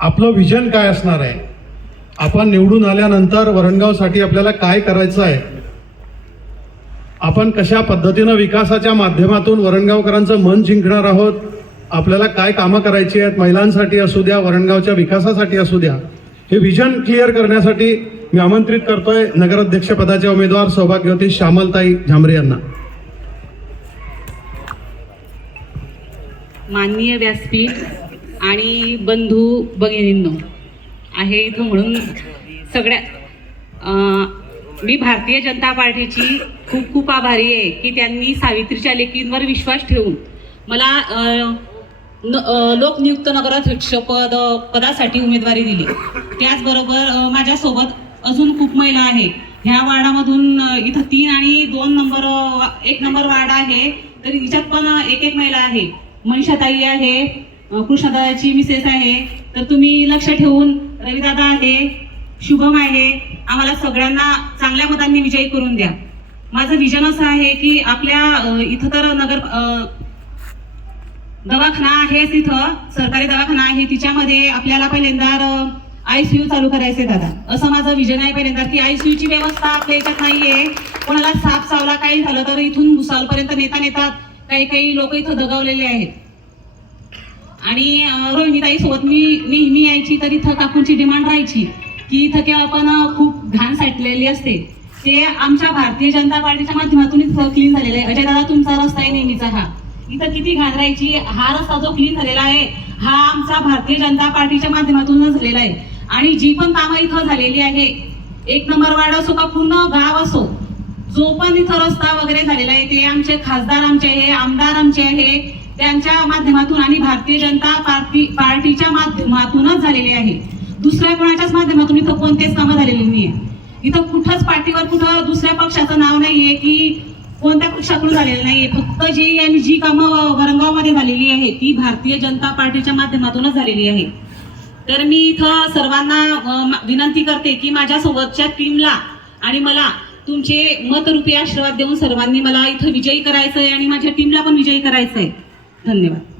आपलं विजन काय असणार आहे? आपण निवडून आल्यानंतर वरणगावसाठी आपल्याला काय करायचं आहे? आपण कशा पद्धतीनं विकासाच्या माध्यमातून वरणगावकरांचं मन जिंकणार आहोत? आपल्याला काय कामं करायची आहेत? महिलांसाठी असू द्या वरणगावच्या विकासासाठी असू द्या. हे विजन क्लिअर करण्यासाठी मी आमंत्रित करतोय नगराध्यक्षपदाचे उमेदवार सौभाग्यवती श्यामलताई झांबरे यांना. माननीय व्यासपीठ आणि बंधू भगिनींनो आहे इथं म्हणून सगळ्या मी भारतीय जनता पार्टीची खूप खूप आभारी आहे की त्यांनी सावित्रीच्या लेखींवर विश्वास ठेवून मला न लोकनियुक्त नगराध्यक्ष पद पदासाठी उमेदवारी दिली. त्याचबरोबर माझ्यासोबत अजून खूप महिला आहे ह्या वार्डामधून इथं तीन आणि दोन नंबर एक नंबर वार्ड आहे तर हिच्यात पण एक एक महिला आहे. मनीषाताई आहे कृष्णदादाची मिसेस आहे. तर तुम्ही लक्ष ठेवून रविदादा आहे शुभम आहे आम्हाला सगळ्यांना चांगल्या मतांनी विजयी करून द्या. माझं विजन असं आहे की आपल्या इथं तर नगर दवाखाना आहेच इथं सरकारी दवाखाना आहे तिच्यामध्ये आपल्याला पहिल्यांदा आयसीयू चालू करायचे दादा. असं माझं विजन आहे पहिल्यांदा की ICU ची व्यवस्था आपल्या याच्यात नाहीये. कोणाला साप चावला काही झालं तर इथून भुसावलपर्यंत नेता नेतात काही काही लोक इथं दगावलेले आहेत. आणि रोहिणीताई सोबत मी नेहमी यायची तर इथं काकूंची डिमांड राहायची की इथं केव्हा पण खूप घाण साठलेली असते. ते आमच्या भारतीय जनता पार्टीच्या माध्यमातून इथं क्लीन झालेलं आहे. अजय दादा तुमचा रस्ता आहे नेहमीचा हा. इथं किती घाण राहायची हा रस्ता जो क्लीन झालेला आहे हा आमचा भारतीय जनता पार्टीच्या माध्यमातूनच झालेला आहे. आणि जी पण कामं इथं झालेली आहे एक नंबर वार्ड असो का पूर्ण गाव असो जो पण इथं रस्ता वगैरे झालेला आहे ते आमचे खासदार आमचे आहे आमदार आमचे आहे त्यांच्या माध्यमातून आणि भारतीय जनता पार्टी पार्टीच्या माध्यमातूनच झालेले आहे. दुसऱ्या कोणाच्याच माध्यमातून इथं कोणतेच कामं झालेली नाहीये. इथं कुठंच पार्टीवर कुठं दुसऱ्या पक्षाचं नाव नाहीये की कोणत्या पक्षाकडून झालेलं नाहीये. फक्त जी आणि जी कामं वरंगावमध्ये झालेली आहे ती भारतीय जनता पार्टीच्या माध्यमातूनच झालेली आहे. तर मी इथं सर्वांना विनंती करते की माझ्या सोबतच्या टीमला आणि मला तुमचे मतरूपी आशीर्वाद देऊन सर्वांनी मला इथं विजयी करायचं आहे आणि माझ्या टीमला पण विजयी करायचं आहे धन्यवाद.